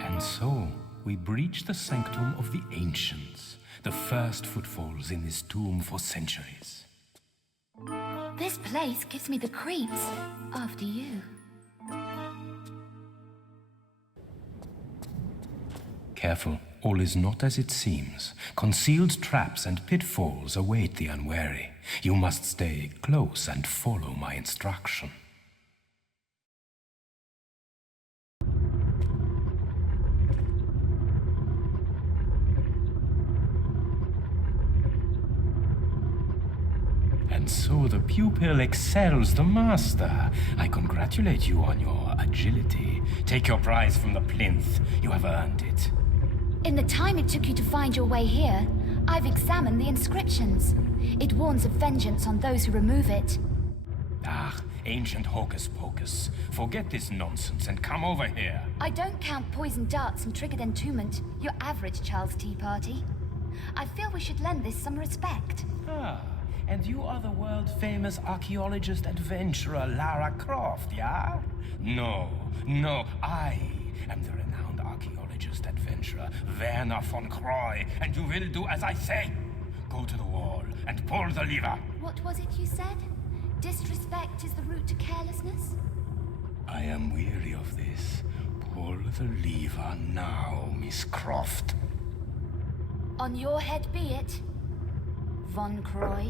And so, we breach the sanctum of the ancients, the first footfalls in this tomb for centuries. This place gives me the creeps. After you. Careful, all is not as it seems. Concealed traps and pitfalls await the unwary. You must stay close and follow my instruction. And so the pupil excels the master. I congratulate you on your agility. Take your prize from the plinth. You have earned it. In the time it took you to find your way here, I've examined the inscriptions. It warns of vengeance on those who remove it. Ah, ancient hocus pocus. Forget this nonsense and come over here. I don't count poisoned darts and triggered entombment, your average Charles Tea Party. I feel we should lend this some respect. Ah, and you are the world-famous archaeologist adventurer Lara Croft, yeah? No, I am the renowned archaeologist adventurer Werner von Croy, and you will do as I say. Go to the wall and pull the lever. What was it you said? Disrespect is the route to carelessness? I am weary of this. Pull the lever now, Miss Croft. On your head be it, Von Croy.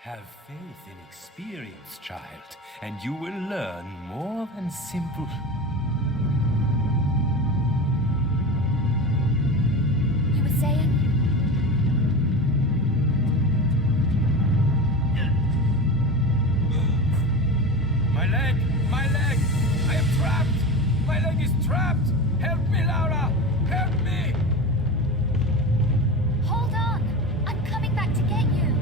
Have faith in experience, child, and you will learn more than simple... You were saying? My leg! My leg! I am trapped! My leg is trapped! Help me, Laura! Help me! Hold on! I'm coming back to get you!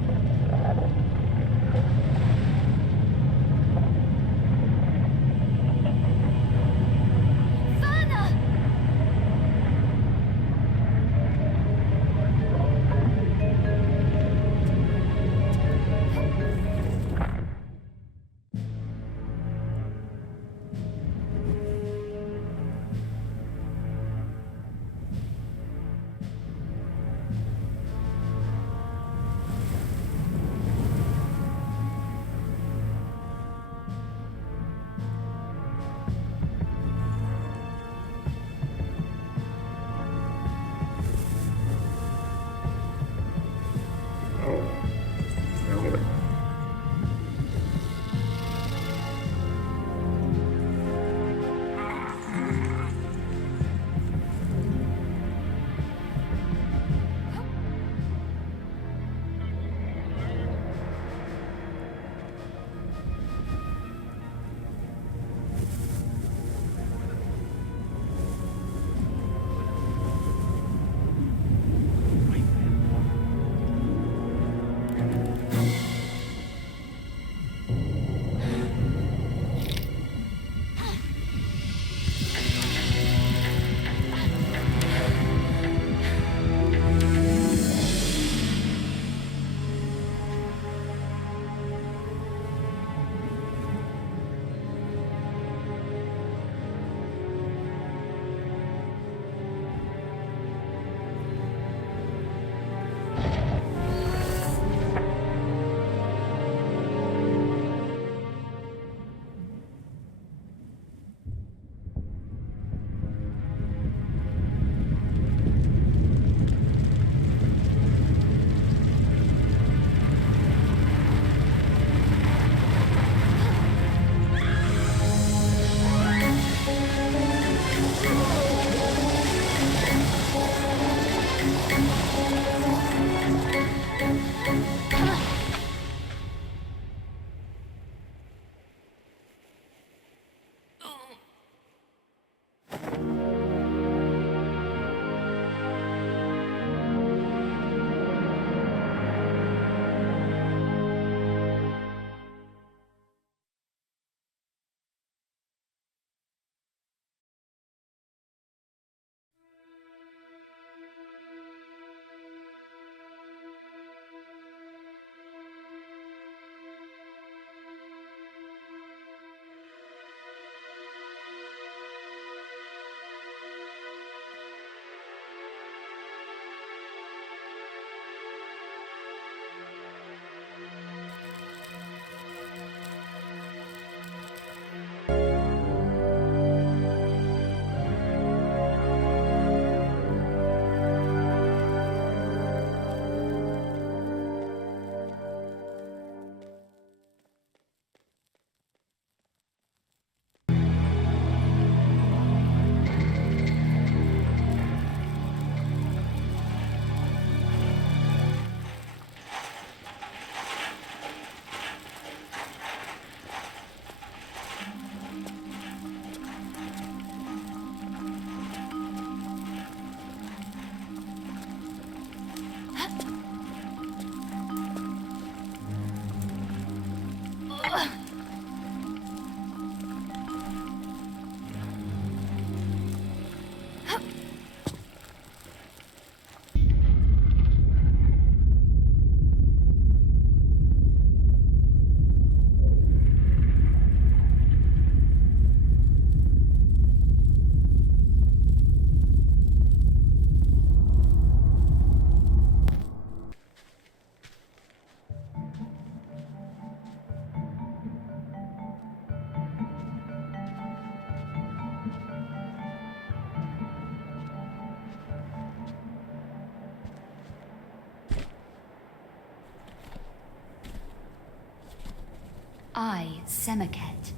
I, Semiket,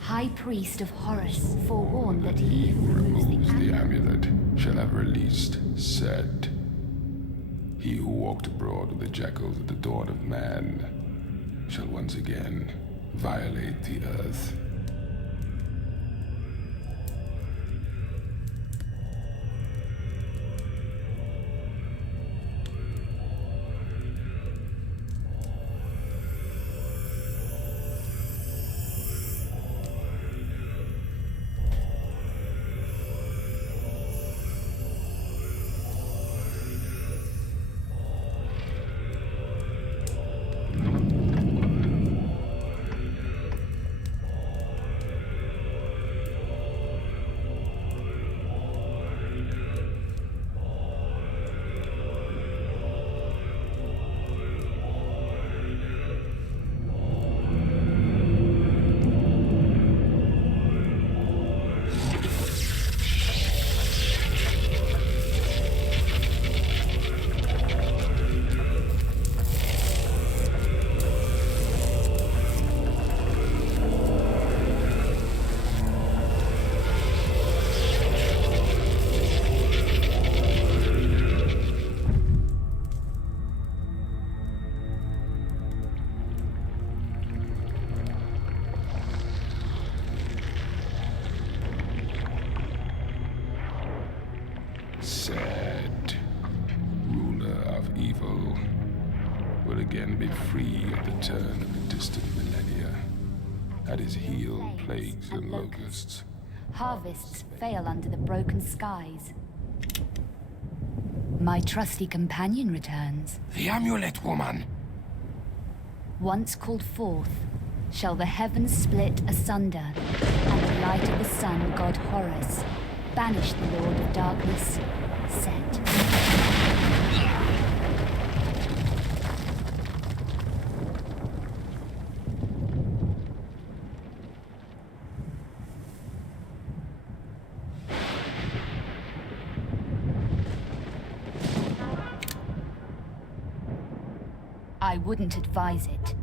High Priest of Horus, forewarned that he who removes the amulet shall have released said. He who walked abroad with the jackals at the dawn of man shall once again violate the earth. Said, ruler of evil, will again be free at the turn of the distant millennia. At his heel, plagues and locusts. Harvests fail under the broken skies. My trusty companion returns. The amulet, woman! Once called forth, shall the heavens split asunder, and the light of the sun, god Horus, banish the Lord of Darkness, set. I wouldn't advise it.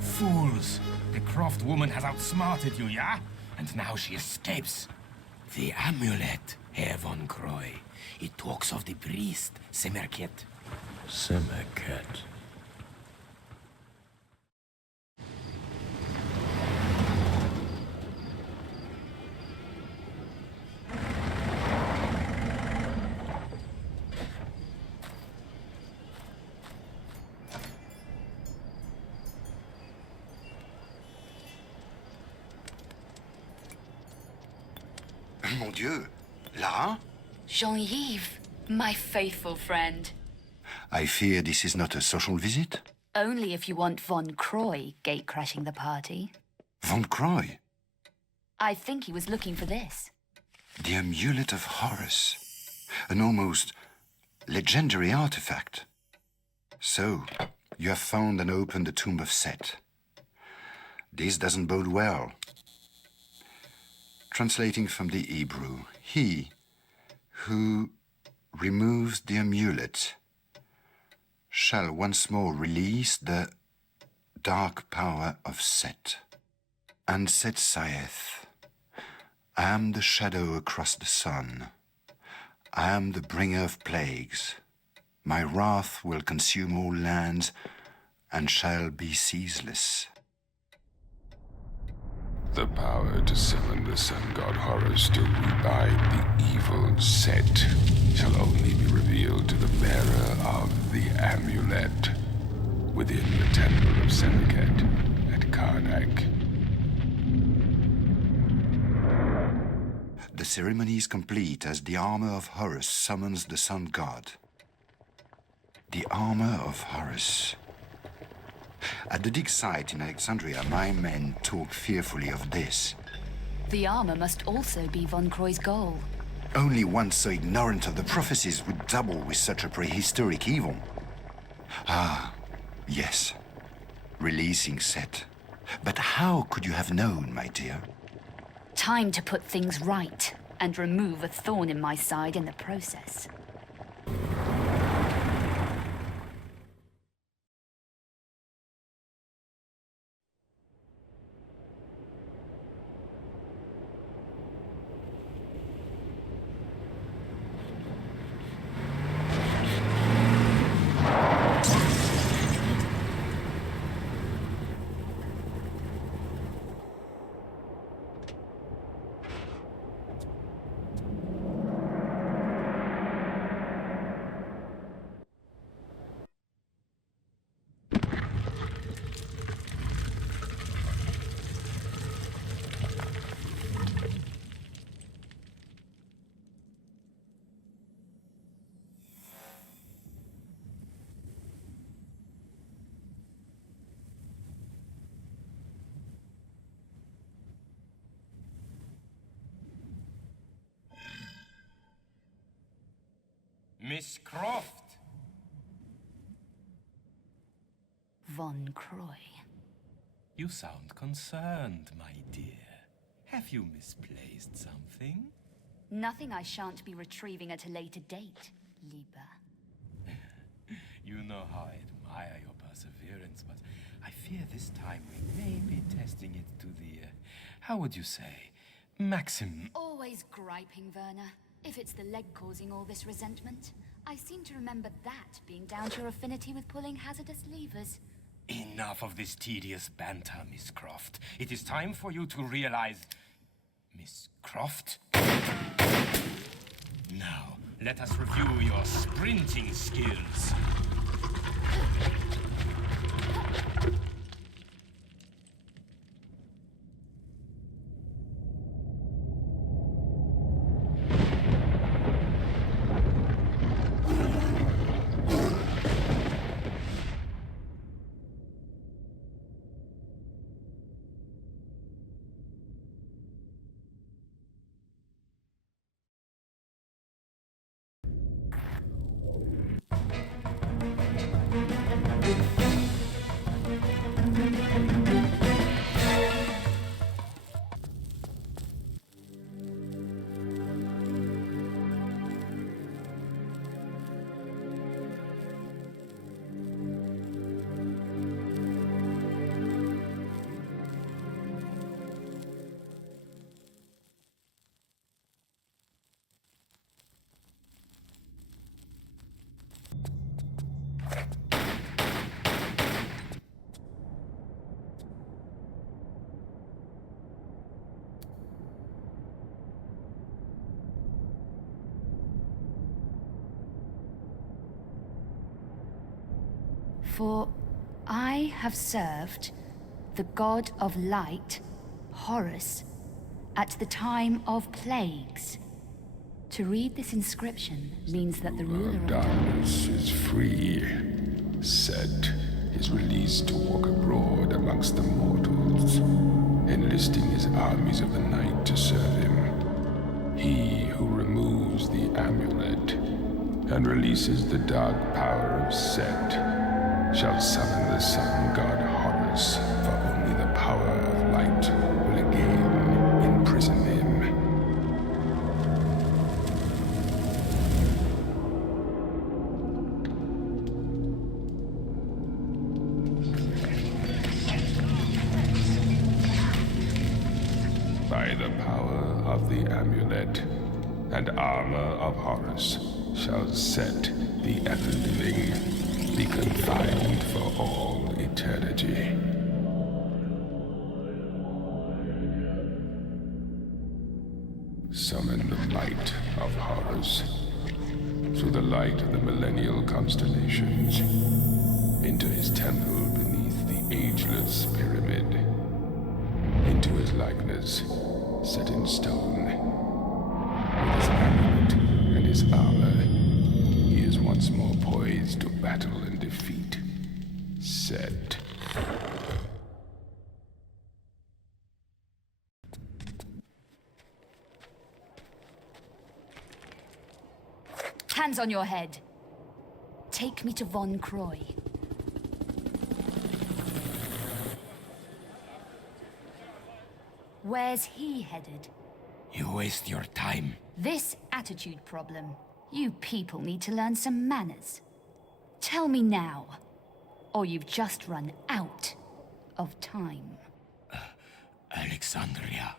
Fools! The Croft woman has outsmarted you, yeah? And now she escapes. The amulet, Herr Von Croy. It talks of the priest, Semerket. Semerket. Mon Dieu! Lara? Jean-Yves, my faithful friend. I fear this is not a social visit. Only if you want Von Croy gate-crashing the party. Von Croy? I think he was looking for this. The amulet of Horus. An almost legendary artifact. So, you have found and opened the tomb of Set. This doesn't bode well. Translating from the Hebrew, he who removes the amulet shall once more release the dark power of Set. And Set saith, I am the shadow across the sun. I am the bringer of plagues. My wrath will consume all lands and shall be ceaseless. The power to summon the sun god Horus to rebind the evil Set shall only be revealed to the bearer of the amulet within the temple of Semiket at Karnak. The ceremony is complete as the armor of Horus summons the sun god. The armor of Horus. At the dig site in Alexandria, my men talk fearfully of this. The armor must also be Von Croy's goal. Only one so ignorant of the prophecies would dabble with such a prehistoric evil. Ah, yes. Releasing Set. But how could you have known, my dear? Time to put things right and remove a thorn in my side in the process. Miss Croft! Von Croy. You sound concerned, my dear. Have you misplaced something? Nothing I shan't be retrieving at a later date, Lieber. You know how I admire your perseverance, but I fear this time we may be testing it to the, how would you say, maximum. Always griping, Werner. If it's the leg causing all this resentment, I seem to remember that being down to your affinity with pulling hazardous levers. Enough of this tedious banter, Miss Croft. It is time for you to realize... Miss Croft? Now, let us review your sprinting skills. For I have served the god of light, Horus, At the time of plagues. To read this inscription means that the ruler of Darkness is free. Set is released to walk abroad amongst the mortals, enlisting his armies of the night to serve him. He who removes the amulet and releases the dark power of Set shall summon the sun god Horus, for only the power of light will again imprison him. By the power of the amulet and armor of Horus shall Set, the ever-living, be confined for all eternity. Summon the might of Horus through the light of the millennial constellations into his temple beneath the ageless pyramid, into his likeness set in stone. With his amulet and his armor, he is once more poised to battle and defeat Set. Hands on your head. Take me to Von Croy. Where's he headed? You waste your time. This attitude problem. You people need to learn some manners. Tell me now, or you've just run out of time. Alexandria.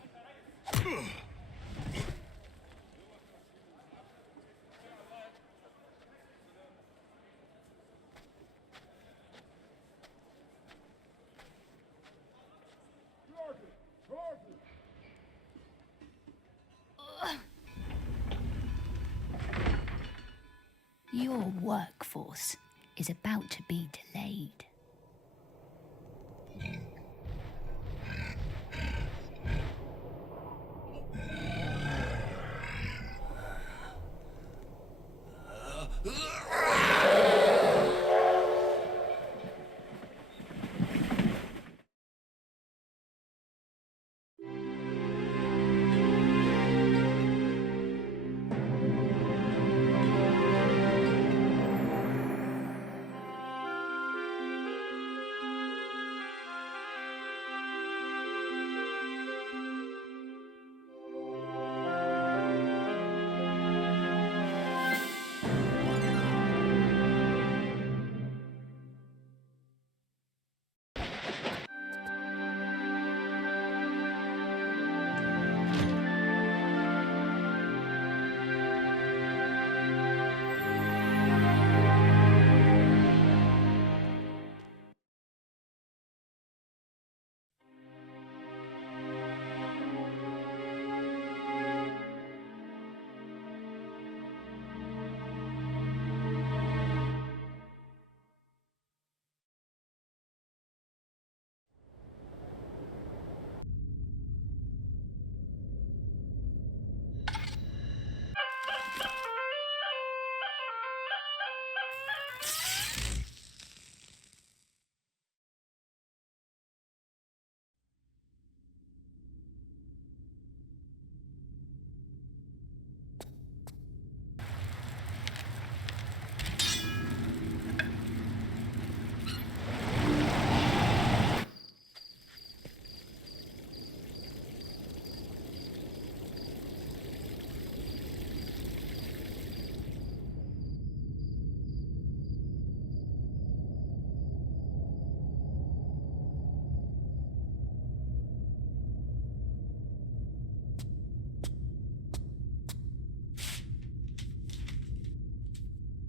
Your workforce is about to be delayed.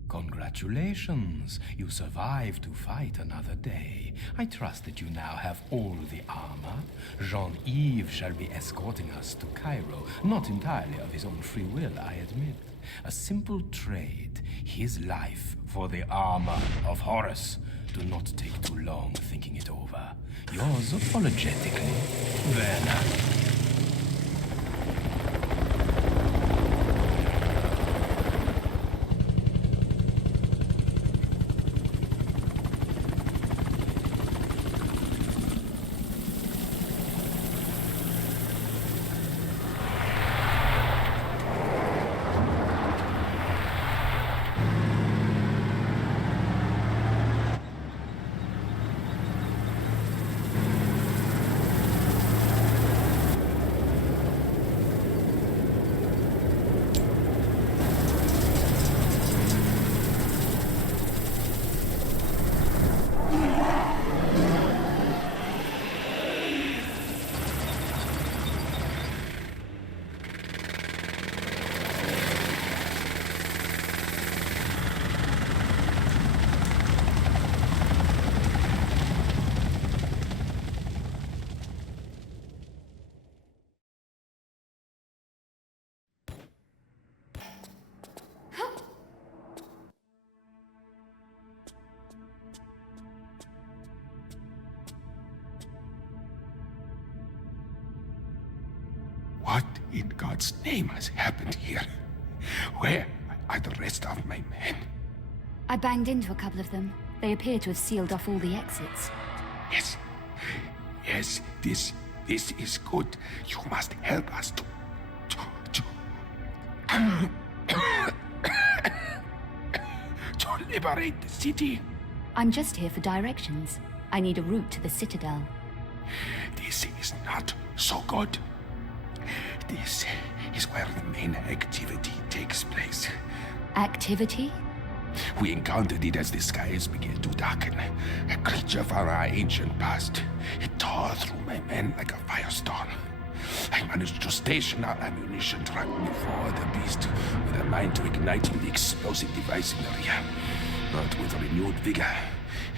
Congratulations! You survived to fight another day. I trust that you now have all the armor. Jean-Yves shall be escorting us to Cairo, not entirely of his own free will, I admit. A simple trade, his life for the armor of Horus. Do not take too long thinking it over. Yours apologetically, Werner. in God's name has happened here? Where are the rest of my men? I banged into a couple of them. They appear to have sealed off all the exits. Yes. Yes, this is good. You must help us to liberate the city. I'm just here for directions. I need a route to the Citadel. This is not so good. This is where the main activity takes place. Activity? We encountered it as the skies began to darken. A creature from our ancient past. It tore through my men like a firestorm. I managed to station our ammunition truck before the beast, with a mind to igniting the explosive device in the rear. But with renewed vigor,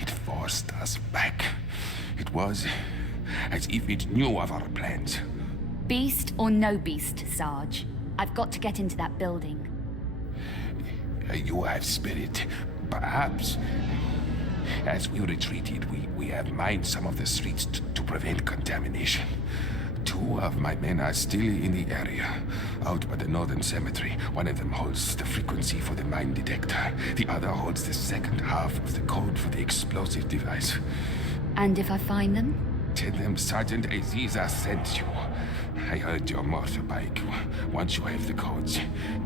it forced us back. It was as if it knew of our plans. Beast or no beast, Sarge. I've got to get into that building. You have spirit, perhaps. As we retreated, we have mined some of the streets to prevent contamination. 2 of my men are still in the area, out by the northern cemetery. One of them holds the frequency for the mine detector. The other holds the second half of the code for the explosive device. And if I find them? Tell them Sergeant Aziza sent you. I heard your motorbike. Once you have the codes,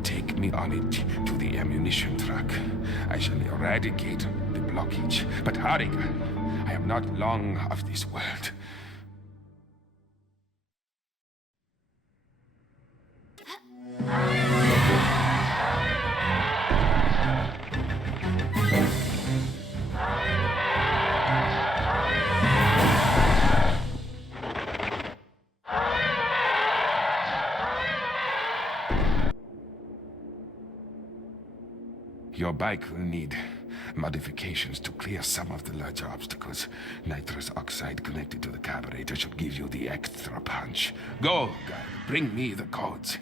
take me on it to the ammunition truck. I shall eradicate the blockage. But hurry, I am not long of this world. Your bike will need modifications to clear some of the larger obstacles. Nitrous oxide connected to the carburetor should give you the extra punch. Go, Garry, bring me the codes.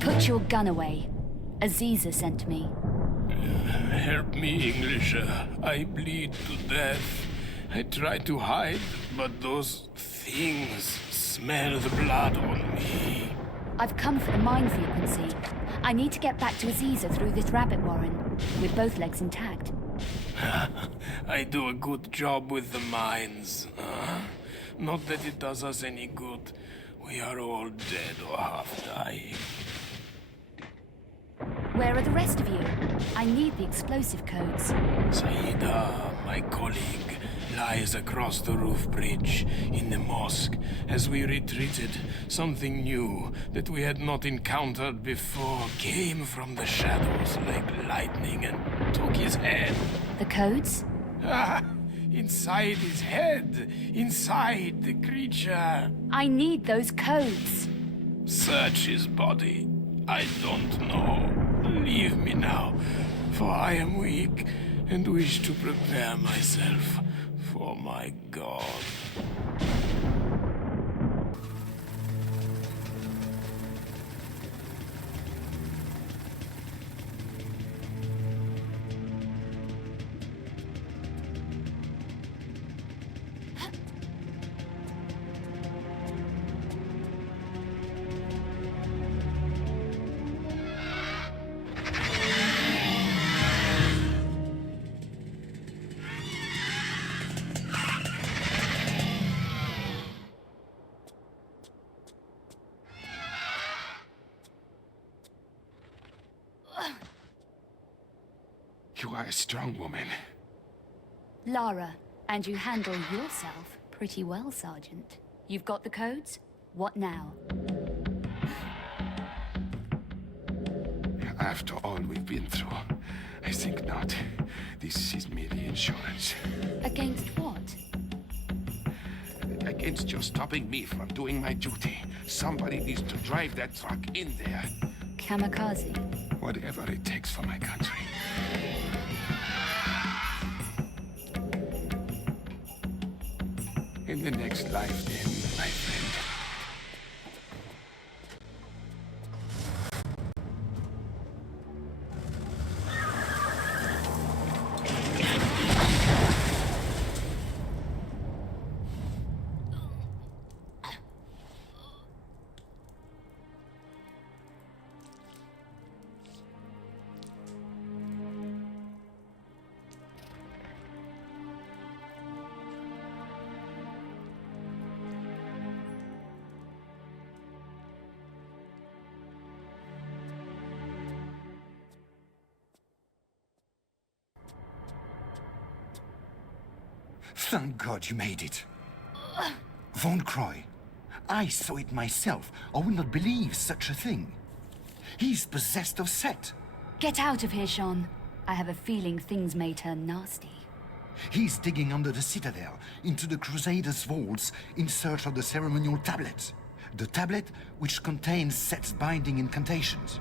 Put your gun away. Aziza sent me. Help me, English. I bleed to death. I try to hide, but those things smell the blood on me. I've come for the mine frequency. I need to get back to Aziza through this rabbit warren, with both legs intact. I do a good job with the mines. Not that it does us any good. We are all dead or half dying. Where are the rest of you? I need the explosive codes. Saida, my colleague, lies across the roof bridge in the mosque. As we retreated, something new that we had not encountered before came from the shadows like lightning and took his head. The codes? Inside his head, inside the creature. I need those codes. Search his body. I don't know. Leave me now, for I am weak and wish to prepare myself for my God. You are a strong woman. Lara, and you handle yourself pretty well, Sergeant. You've got the codes? What now? After all we've been through, I think not. This is merely insurance. Against what? Against you stopping me from doing my duty. Somebody needs to drive that truck in there. Kamikaze. Whatever it takes for my country. In the next life, then, my friend. Thank God you made it. Von Croy. I saw it myself. I would not believe such a thing. He's possessed of Set. Get out of here, Jean. I have a feeling things may turn nasty. He's digging under the citadel, into the Crusaders' vaults, in search of the ceremonial tablet. The tablet which contains Set's binding incantations.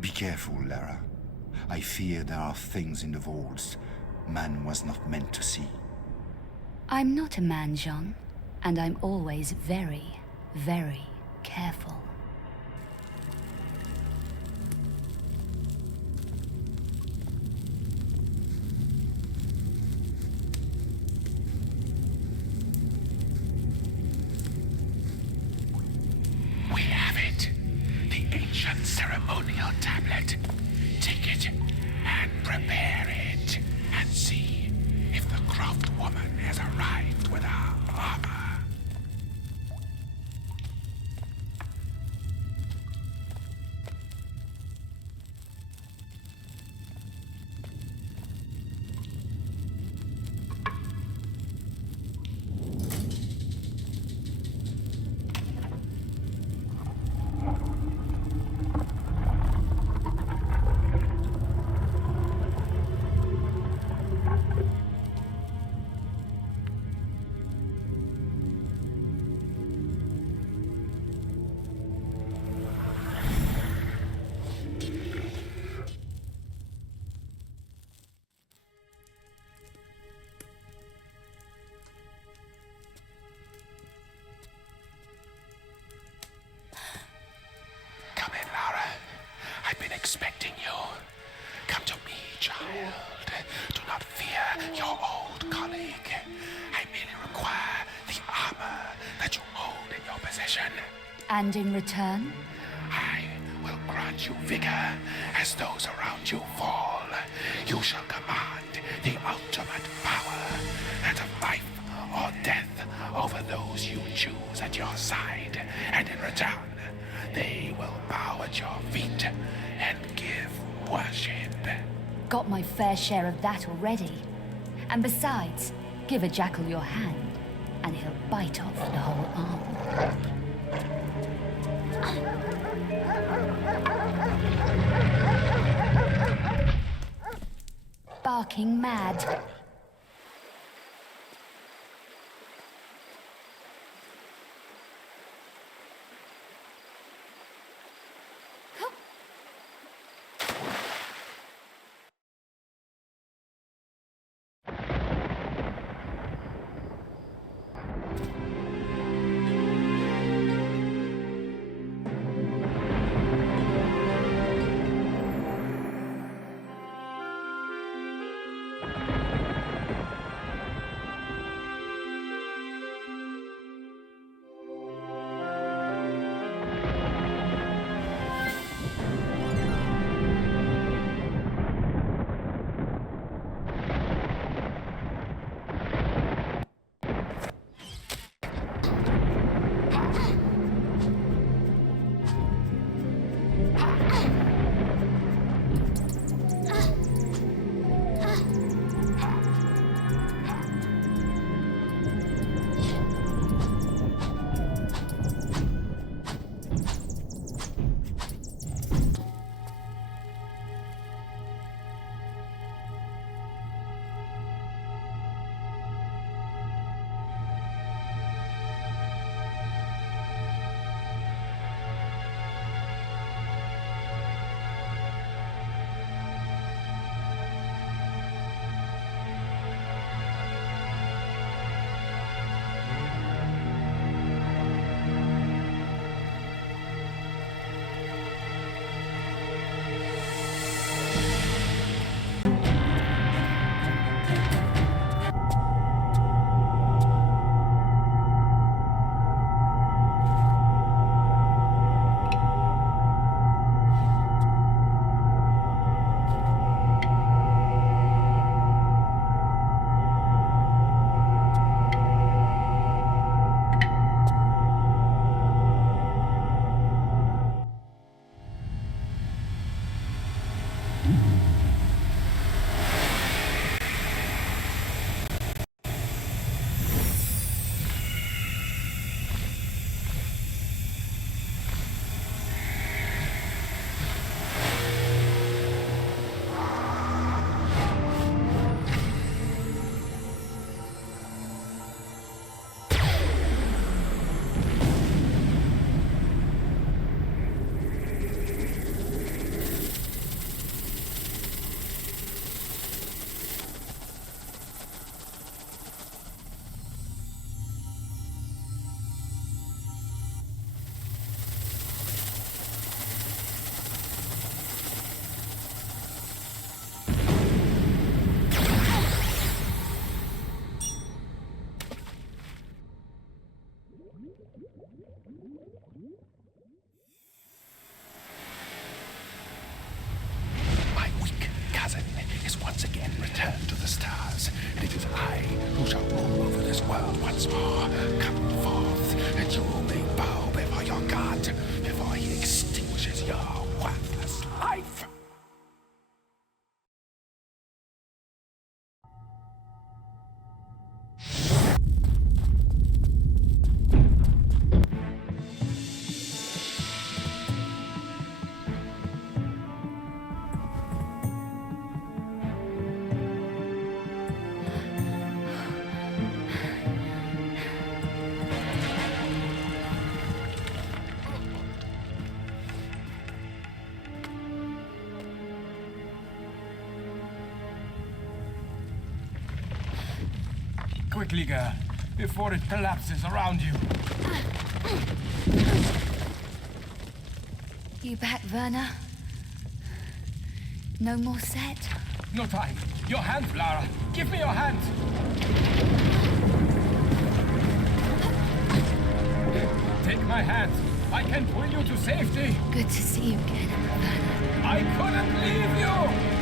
Be careful, Lara. I fear there are things in the vaults man was not meant to see. I'm not a man, Jean, and I'm always very, very careful. We have it. The ancient ceremonial tablet. Take it and prepare it. And see if the Croft woman has arrived with her armor. Expecting you. Come to me, child. Do not fear your old colleague. I merely require the armor that you hold in your possession. And in return? I will grant you vigor as those around you fall. You shall command the ultimate power, that of life or death, over those you choose at your side. And in return, they will bow at your feet and give worship. Got my fair share of that already. And besides, give a jackal your hand, and he'll bite off the whole arm. Barking mad. My weak cousin is once again returned to the stars, and it is I who shall rule over this world once more. Come forth, and you may bow before your God, before he extinguishes your worthless life. Quickly, girl, before it collapses around you. You back, Werner? No more set? No time. Your hand, Lara. Give me your hand. Take my hand. I can pull you to safety. Good to see you again, Werner. I couldn't leave you!